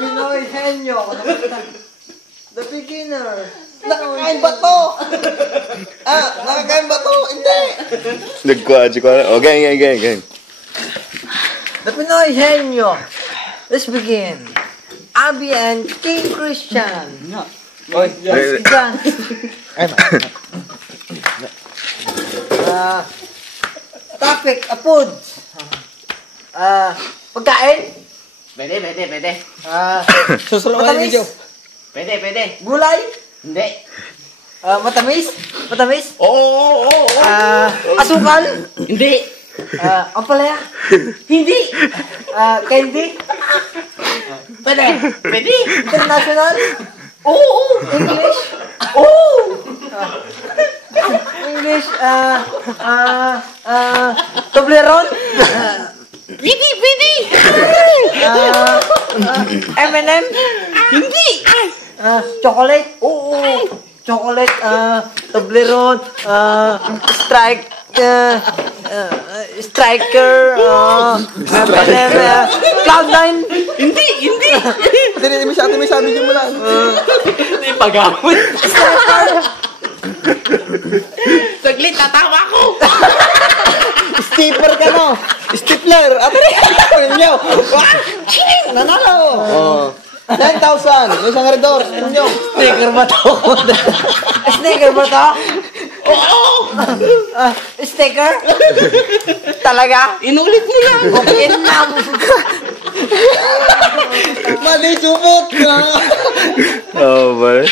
Pinoy Henyo. The beginner. Nakakain ba to? Nakakain ba to? Hindi. Nagkwadyo ko na. O, gang. The Pinoy Henyo. Let's begin. Abby and King Christian. Oy, let's begin. Topic, food. Pagkain? Pwede. Susunod ang video. Pwede. Gulay? Hindi. Matamis? Oo. Asukal? Hindi. Ampalaya? Hindi. Candy? Pwede. International? Oo. English? Oo. English? Toblerone? Pwede. M&M? Hindi. Chocolate? Oo. Chocolate, Toblerone, Striker, M&M, Cloud9? Hindi. Hindi may sabi niyo mo lang. Hindi pag-awit. Saglit, tatawa ko. Stapler ka no? Stapler! Nyo! Nanalo! 10,000! Yung isang redor! Nyo! Sticker ba to? Sticker ba to? Oo. Sticker? Talaga? Inulit mo lang. Okay na. Mali, sumot! Oh, boy.